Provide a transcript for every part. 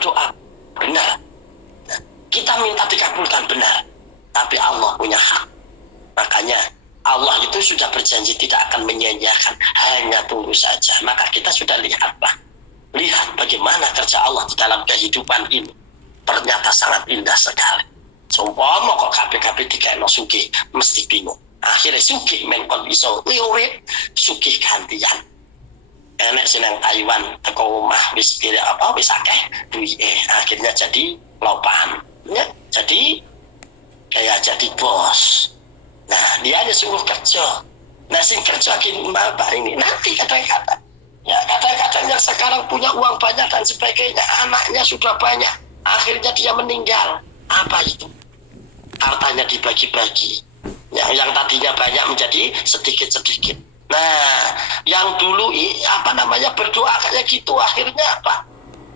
berdoa benar, kita minta dikabulkan benar, tapi Allah punya hak. Makanya Allah itu sudah berjanji tidak akan menyia-nyiakan, hanya tunggu saja. Maka kita sudah lihat bagaimana kerja Allah di dalam kehidupan ini. Ternyata sangat indah sekali. Sumpama kok KPKP dikeno sugih mesti bingung. Akhirnya sugih menkon iso urip sugih gantian. Enek senang Taiwan teko omah wis akeh duwike. Akhirnya jadi lopan. Ya, jadi kayak jadi bos. Nah, dia ada sungguh kerja. Nah, sing kerja bapak ini nanti kadang-kadang yang sekarang punya uang banyak dan sebagainya, anaknya sudah banyak, akhirnya dia meninggal. Apa itu? Hartanya dibagi-bagi. Yang tadinya banyak menjadi sedikit-sedikit. Nah, yang dulu berdoa kayak gitu, akhirnya apa?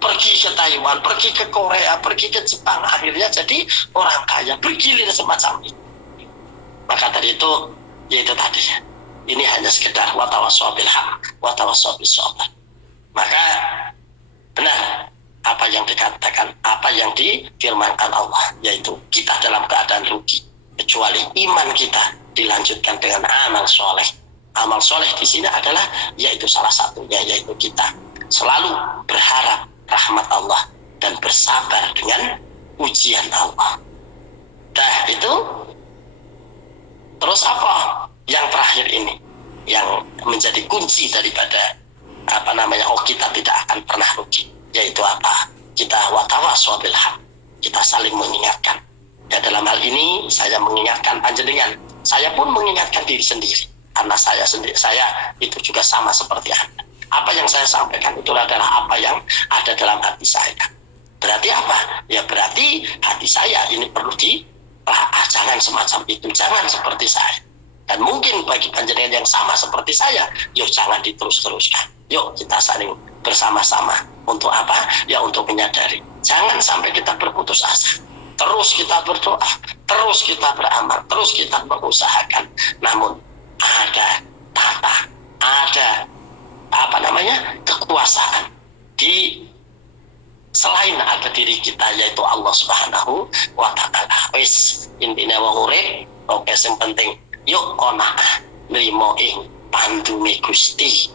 Pergi ke Taiwan, pergi ke Korea, pergi ke Jepang, akhirnya jadi orang kaya, bergilir semacam itu. Maka dari itu, yaitu tadi, ini hanya sekedar watawassaw bil haq, watawassaw bis sabr. Maka benar apa yang dikatakan, apa yang difirmankan Allah, yaitu kita dalam keadaan rugi, kecuali iman kita dilanjutkan dengan amal soleh. Amal soleh di sini adalah yaitu salah satunya, yaitu kita selalu berharap rahmat Allah dan bersabar dengan ujian Allah. Nah itu, terus apa yang terakhir ini yang menjadi kunci daripada kita tidak akan pernah rugi, yaitu apa? Kita watawassaw bil haq, kita saling mengingatkan. Dan dalam hal ini saya mengingatkan panjenengan, saya pun mengingatkan diri sendiri, karena saya itu juga sama seperti Anda. Apa yang saya sampaikan itu adalah apa yang ada dalam hati saya. Berarti apa? Ya berarti hati saya ini perlu jangan semacam itu, jangan seperti saya. Dan mungkin bagi panjenengan yang sama seperti saya, yuk jangan diterus-teruskan. Yuk kita saling bersama-sama. Untuk apa? Ya untuk menyadari. Jangan sampai kita berputus asa. Terus kita berdoa, terus kita beramal, terus kita berusahakan. Namun ada tata, ada kekuasaan di selain ada diri kita, yaitu Allah Subhanahu wa ta'ala. Wis intine wong urip, oke sing penting yuk qanaah nrimo ing pandune Gusti.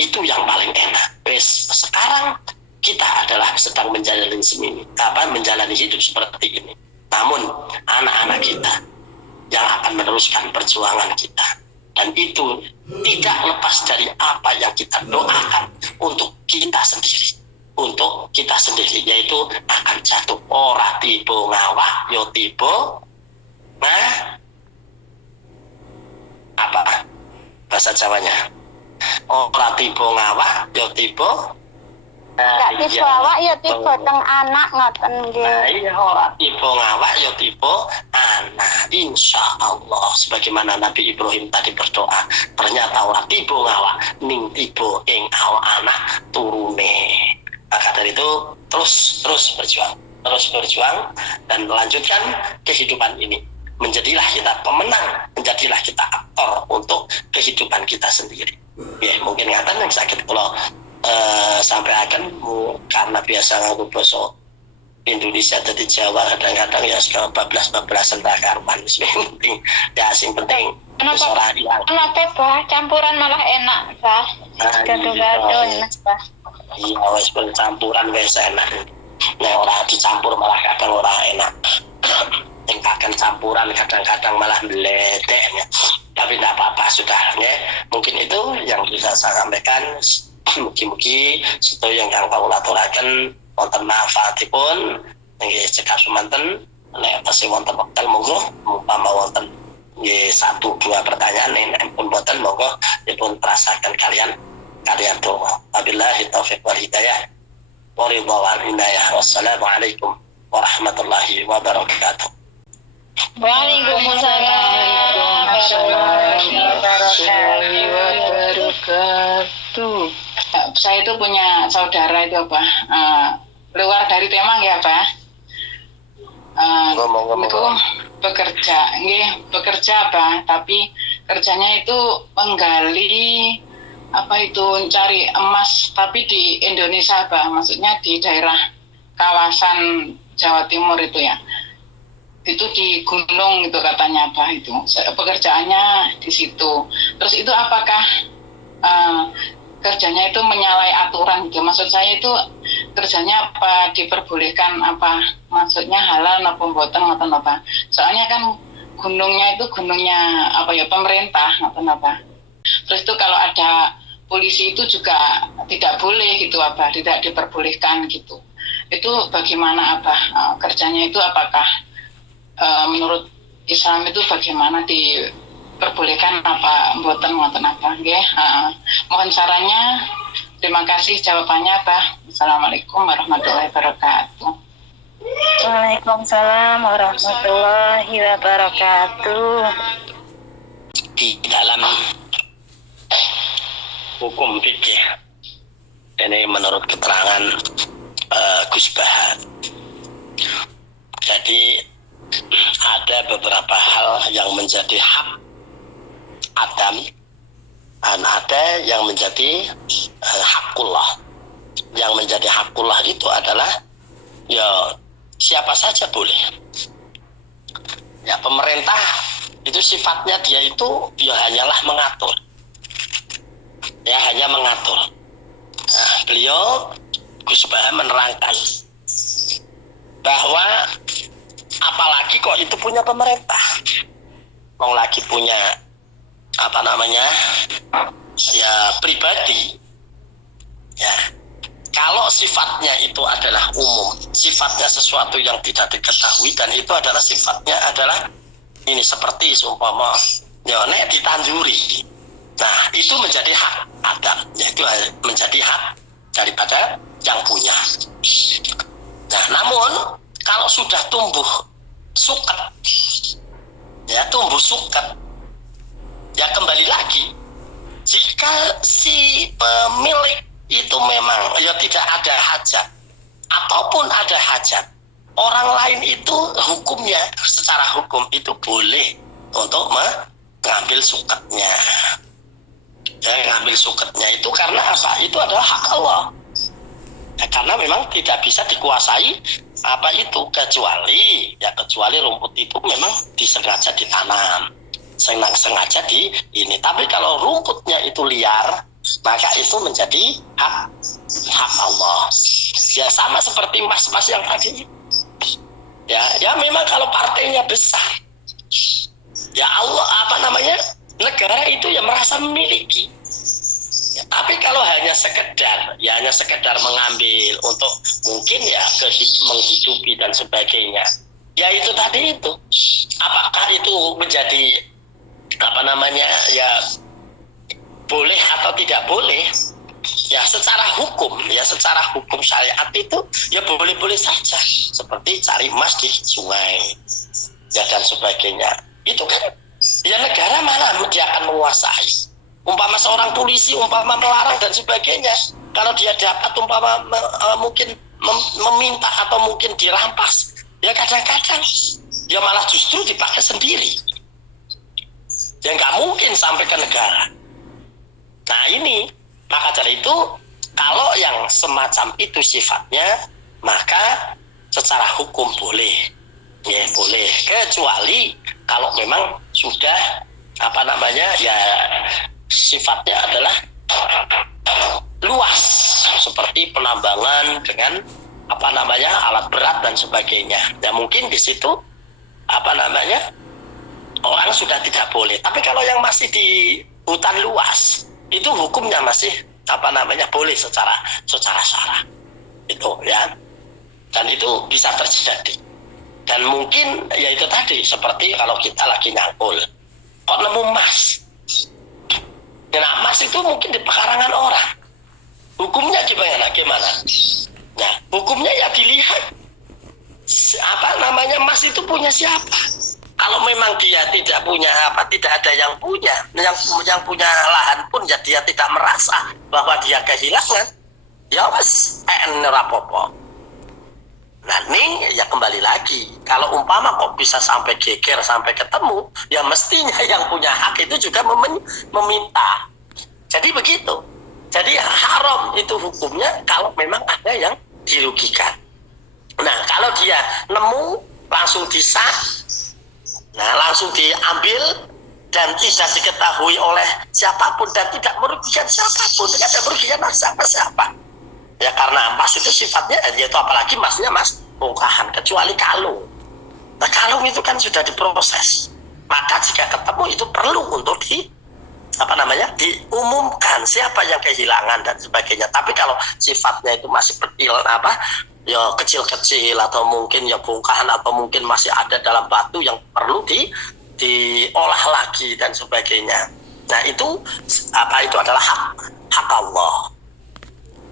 Itu yang paling enak. Wis sekarang kita adalah sedang menjalani hidup seperti ini. Namun anak-anak kita yang akan meneruskan perjuangan kita, dan itu tidak lepas dari apa yang kita doakan untuk kita sendiri, yaitu akan jatuh ora tiba ngawak yo tiba apa bahasa Jawanya, ora tiba ngawak yo tiba gak tiba awak ya tiba teng anak ngoten nggih. Nah, iya ora tiba ngawak ya tiba anak. Insyaallah sebagaimana Nabi Ibrahim tadi berdoa, ternyata ora tiba ngawak ning tiba ing awak anak turune. Maka dari itu terus berjuang dan melanjutkan kehidupan ini. Menjadilah kita pemenang, menjadilah kita aktor untuk kehidupan kita sendiri. Ya, mungkin ngaten yang sakit kalau sampai akan karena biasa ngaku basa Indonesia dari Jawa kadang-kadang ya suka bablas-bablasan karuan penting ya sing penting kenapa Bah campuran malah enak Bah gaduh-gaduh enak Bah iya wis campuran wis enak nek ora dicampur malah kadang ora enak yang kadang campuran kadang-kadang malah meledek ya. Tapi tidak apa-apa sudah ya. Mungkin itu yang bisa saya sampaikan. Mugi-mugi sedaya yang kawula aturaken wonten manfaatipun nggih cekap sumanten nek tasih wonten wekdal monggo umpama wonten nggih 1-2 pertanyaan nek pun boten monggo dipun prasaken kalian doa. Wabillahi taufiq wal hidayah. Wa ridha wal inayah. Wassalamualaikum warahmatullahi wabarakatuh. Waalaikumsalam warahmatullahi wabarakatuh. Saya itu punya saudara itu apa luar dari Temang ya Pak. Itu bekerja apa, tapi kerjanya itu menggali cari emas, tapi di Indonesia Pak, maksudnya di daerah kawasan Jawa Timur itu ya. Itu di gunung itu katanya apa itu. Pekerjaannya di situ. Terus itu apakah kerjanya itu menyalahi aturan gitu? Maksud saya itu kerjanya apa diperbolehkan apa? Maksudnya halal maupun boten atau apa? Soalnya kan gunungnya itu gunungnya apa ya pemerintah atau apa? Terus itu kalau ada polisi itu juga tidak boleh gitu apa? Tidak diperbolehkan gitu. Itu bagaimana apa kerjanya itu apakah menurut Islam itu bagaimana diperbolehkan apa boten ngoten apa nggih? Mohon sarannya. Terima kasih jawabannya Pak. Assalamualaikum warahmatullahi wabarakatuh. Waalaikumsalam warahmatullahi wabarakatuh. Di dalam hukum fikih ini menurut keterangan Gus Bahar. Jadi ada beberapa hal yang menjadi hak Adam dan ada yang menjadi hakullah. Yang menjadi hakullah itu adalah ya siapa saja boleh. Ya pemerintah itu sifatnya dia itu ya hanyalah mengatur. Ya hanya mengatur. Nah, beliau Gus Bahar menerangkan bahwa apalagi kok itu punya pemerintah, mau lagi punya apa namanya ya pribadi, ya kalau sifatnya itu adalah umum, sifatnya sesuatu yang tidak diketahui dan itu adalah sifatnya adalah ini seperti seumpama ya nek ditanjuri, nah itu menjadi hak Adam, yaitu menjadi hak daripada yang punya. Nah namun kalau sudah tumbuh suket, ya tumbuh suket, ya kembali lagi jika si pemilik itu memang ya tidak ada hajat ataupun ada hajat, orang lain itu hukumnya secara hukum itu boleh untuk mengambil suketnya. Ya, ngambil suketnya itu karena apa? Itu adalah hak Allah. Ya, karena memang tidak bisa dikuasai apa itu kecuali rumput itu memang disengaja ditanam, sengaja di ini. Tapi kalau rumputnya itu liar, maka itu menjadi hak Allah. Ya sama seperti mas-mas yang tadi. Ya memang kalau partainya besar, ya Allah negara itu ya merasa memiliki. Ya, tapi kalau hanya sekedar mengambil untuk mungkin ya menghidupi dan sebagainya, ya itu tadi itu. Apakah itu menjadi ya boleh atau tidak boleh? Ya secara hukum syariat itu ya boleh-boleh saja, seperti cari emas di sungai ya dan sebagainya. Itu kan ya negara malah dia akan menguasai. Umpama seorang polisi melarang dan sebagainya, kalau dia dapat mungkin meminta atau mungkin dirampas, ya kadang-kadang ya malah justru dipakai sendiri. Ya nggak mungkin sampai ke negara. Nah ini, maka dari itu kalau yang semacam itu sifatnya, maka secara hukum boleh, ya boleh. Kecuali kalau memang sudah ya sifatnya adalah luas, seperti penambangan dengan alat berat dan sebagainya. Ya mungkin di situ orang sudah tidak boleh. Tapi kalau yang masih di hutan luas, itu hukumnya masih boleh secara syara. Itu ya. Dan itu bisa terjadi. Dan mungkin ya itu tadi seperti kalau kita lagi nyangkul, kok nemu emas. Nah, emas itu mungkin di pekarangan orang. Hukumnya gimana? Nah, hukumnya ya dilihat emas itu punya siapa. Kalau memang dia tidak punya tidak ada yang punya, yang punya lahan pun ya dia tidak merasa bahwa dia kehilangan. Ya wes, rapopo. Nah, ini ya kembali lagi. Kalau umpama kok bisa sampai geger, sampai ketemu, ya mestinya yang punya hak itu juga meminta. Jadi begitu. Jadi haram itu hukumnya kalau memang ada yang dirugikan. dia nemu langsung disah, nah langsung diambil dan tidak diketahui oleh siapapun dan tidak merugikan siapapun, tidak merugikan siapa-siapa. Ya karena emas itu sifatnya, yaitu apalagi emasnya mas bongkahan, kecuali kalung. Nah kalung itu kan sudah diproses, maka jika ketemu itu perlu untuk diumumkan siapa yang kehilangan dan sebagainya. Tapi kalau sifatnya itu masih ya kecil-kecil atau mungkin ya bongkahan atau mungkin masih ada dalam batu yang perlu diolah lagi dan sebagainya. Nah itu adalah hak Allah.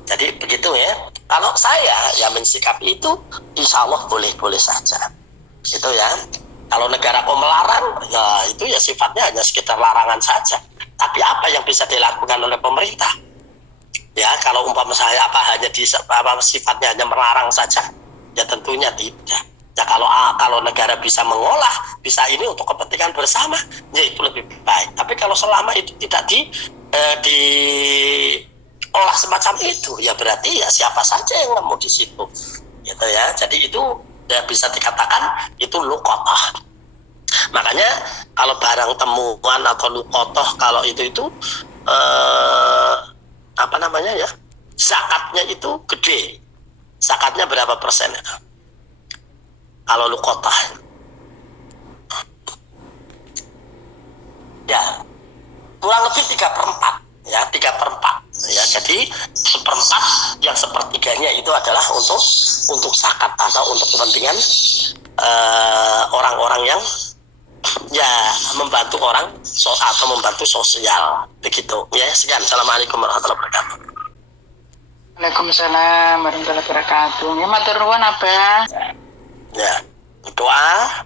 Jadi begitu ya. Kalau saya ya mensikapi itu insya Allah boleh-boleh saja. Itu ya. Kalau negara kok melarang, ya itu ya sifatnya hanya sekitar larangan saja. Tapi apa yang bisa dilakukan oleh pemerintah? Ya kalau umpama saya sifatnya hanya melarang saja, ya tentunya tidak. Ya kalau negara bisa mengolah, bisa ini untuk kepentingan bersama, ya itu lebih baik. Tapi kalau selama itu tidak diolah semacam itu, ya berarti ya siapa saja yang nemu di situ, gitu ya. Jadi itu ya bisa dikatakan itu luqatah. Makanya kalau barang temuan atau luqatah kalau itu zakatnya itu gede. Zakatnya berapa persen itu? Kalau luqatah ya kurang lebih 3/4 ya, 3/4 ya. Jadi 1/4 yang sepertiganya itu adalah untuk zakat atau untuk kepentingan orang-orang yang ya membantu orang atau membantu sosial, begitu ya. Sekian, assalamualaikum warahmatullahi wabarakatuh. Waalaikumsalam warahmatullahi wabarakatuh. Ya matur nuwun Abah. Ya, doa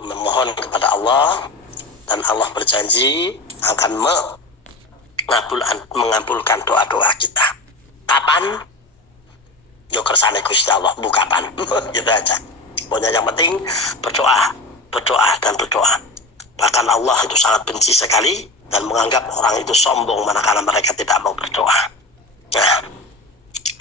memohon kepada Allah dan Allah berjanji akan mengabulkan doa-doa kita. Kapan? Yo kersane Gusti Allah, bu kapan? Gitu aja. Pokoknya yang penting berdoa dan berdoa. Bahkan Allah itu sangat benci sekali dan menganggap orang itu sombong manakala mereka tidak mau berdoa. Nah,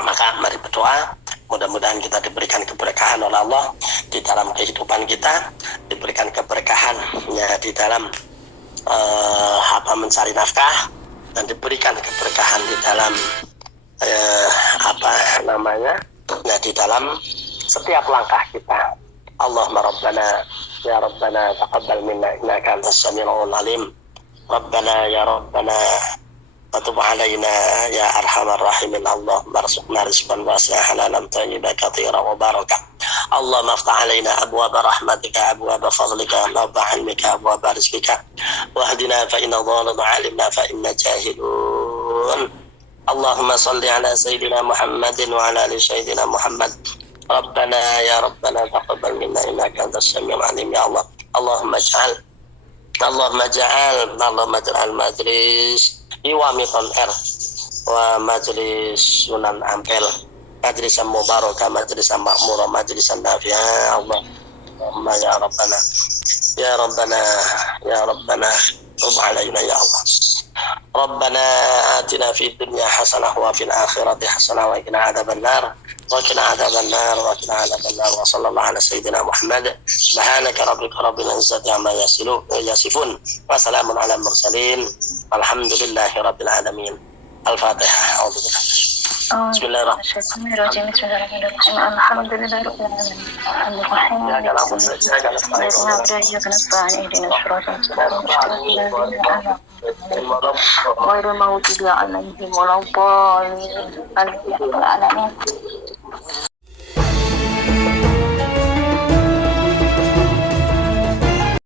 maka mari berdoa. Mudah-mudahan kita diberikan keberkahan oleh Allah di dalam kehidupan kita, diberikan keberkahan ya di dalam mencari nafkah, dan diberikan keberkahan di dalam di dalam setiap langkah kita. Allahumma rabbana ya rabbana taqabbal minna innaka antas samiul alim. Rabbana ya rabbana وتب علينا يا أرحم الراحمين اللهم ارزقنا رزقا واسعا حلالا طيبا كثيرا وباركا اللهم افتح علينا أبواب رحمتك أبواب فضلك أبواب علمك أبواب رزقك واهدنا فإن ظالم علمنا فإنا جاهلون اللهم صل على سيدنا محمد وعلى آل سيدنا محمد ربنا يا ربنا تقبل منا إنك أنت السميع العليم يا الله اللهم اجعل مجلس Iwamiton R wa majlis Sunan Ampel, majlisan mubarakah, majlisan makmurah, majlisan nafi'ah. Allahumma ya Rabbana ya Rabbana ya Rabbana tub alaina ya Allah. Rabbana atina fid dunya hasanah wa fil akhirati hasanah wa qina adzaban nar wa qina adzaban nar wa qina adzaban nar wa sallallahu ala sayyidina Muhammad subhanaka rabbil izzati amma yasifun wa salamun ala mursalin alhamdulillahi rabbil alamin. Al-Fatihah. Bismillahirrahmanirrahim. Alhamdulillah.